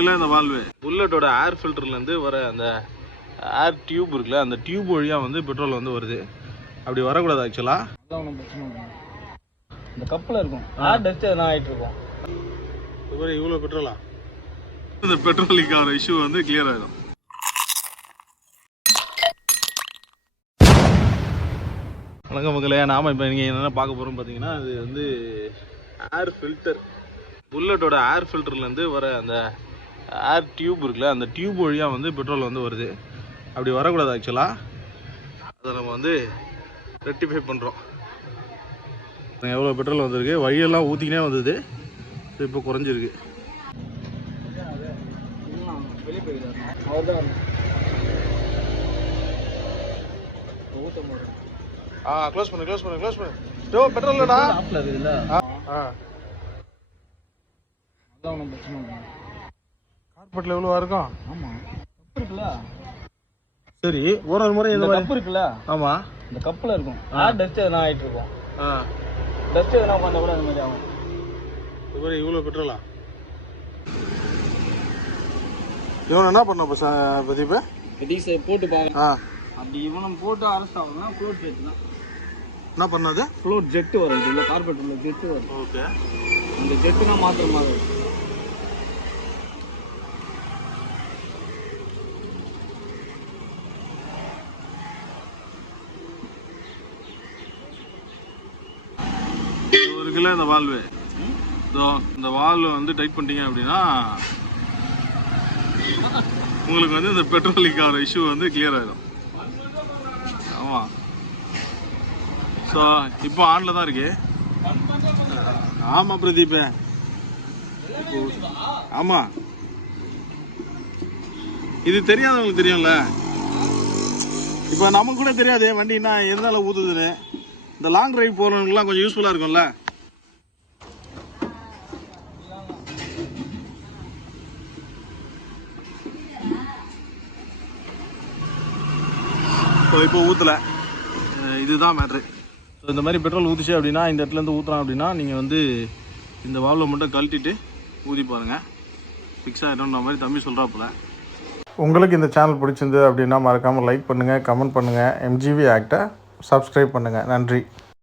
இருக்குல்ல அந்த வால்வு, புல்லட்டோட ஏர் ஃபில்டர்லேருந்து வர அந்த ஏர் டியூப் இருக்குல்ல, அந்த டியூப் வழியாக வந்து பெட்ரோல் வந்து வருது. அப்படி வரக்கூடாது ஆக்சுவலாக. அதான் ஒன்றும் பிரச்சனை இல்லை. இந்த கப்பில் இருக்கும் ஏர் டஸ்ட் எதனா ஆகிட்டு இருக்கும். இவ்வளோ பெட்ரோலா? இந்த பெட்ரோல் லீக் ஆகிற இஷ்யூ வந்து கிளியர் ஆகிடும். வணக்கம் மக்களே, நாம இப்போ நீங்கள் என்னென்ன பார்க்க போகிறோம் பார்த்தீங்கன்னா, அது வந்து ஏர் ஃபில்டர், புல்லட்டோட ஏர் ஃபில்டர்லேருந்து வர அந்த ஏர் டியூப் இருக்குல்ல, அந்த டியூப் வழியாக வந்து பெட்ரோல் வந்து வருது. அப்படி வரக்கூடாது ஆக்சுவலாக. அதை நம்ம வந்து ரெக்டிஃபை பண்ணுறோம். எவ்வளோ பெட்ரோல் வந்திருக்கு, வழியெல்லாம் ஊற்றிக்கினே வந்தது, இப்போ குறைஞ்சிருக்கு. க்ளோஸ் பண்ணு. டோ பெட்ரோல் இல்லடா. ஆப்ல இருக்குல்ல. அதான் ஒன்றும் பிரச்சனை இல்லை. கார்பெட்ல எவ்வளோ இருக்கும்? ஆமாம், கப் இருக்குல்ல. சரி, ஒரு முறை இந்த கப் இருக்குல்ல. ஆமாம், இந்த கப்பில் இருக்கும் ஏர் டஸ்ட் எதனா ஆகிட்டு இருக்கும். டஸ்ட் எதனா பண்ண கூட அந்த மாதிரி ஆகும். இவ்வளோ பெட்ரோலா? இவன் என்ன பண்ண இப்போ போட்டு பாருங்க. அப்படி இவனும் போட்டு அரெஸ்ட் ஆகுதுன்னா ஃப்ளோட் ஜெட் தான். என்ன பண்ணாது? ஃப்ளோட் ஜெட்டு வரும். இது உள்ள கார்பெட் உள்ள ஜெட்டு வரும். ஓகே, அந்த ஜெட்டுனா மாத்திர மாதிரி வரும். இருக்குல்ல இந்த வால்வு, இந்த வால்வு வந்து டைட் பண்ணிட்டீங்க அப்படின்னா உங்களுக்கு வந்து இந்த பெட்ரோல் லீக் ஆகிற இஷ்யூ வந்து கிளியர் ஆகிடும். ஆமாம், ஸோ இப்போ ஆனில் தான் இருக்கு. ஆமாம் பிரதீப், ஆமாம், இது தெரியாதவங்களுக்கு தெரியும்ல. இப்போ நமக்கு கூட தெரியாது வண்டின்னா எதனால ஊற்றுதுன்னு. இந்த லாங் டிரைவ் போகிறவங்களுக்குலாம் கொஞ்சம் யூஸ்ஃபுல்லாக இருக்கும்ல. இப்போ ஊற்றலை, இதுதான் மேட்ரு. ஸோ இந்த மாதிரி பெட்ரோல் ஊற்றிச்சு அப்படின்னா, இந்த இடத்துலேருந்து ஊற்றுறான் அப்படின்னா, நீங்கள் வந்து இந்த வால்வை மட்டும் கழட்டிட்டு ஊற்றி பாருங்கள், ஃபிக்ஸ் ஆகிடும்ன்ற மாதிரி தம்பி சொல்கிறாப்புல. உங்களுக்கு இந்த சேனல் பிடிச்சிருந்து அப்படின்னா மறக்காமல் லைக் பண்ணுங்கள், கமெண்ட் பண்ணுங்கள், MGV ஆக்டை சப்ஸ்கிரைப் பண்ணுங்கள். நன்றி.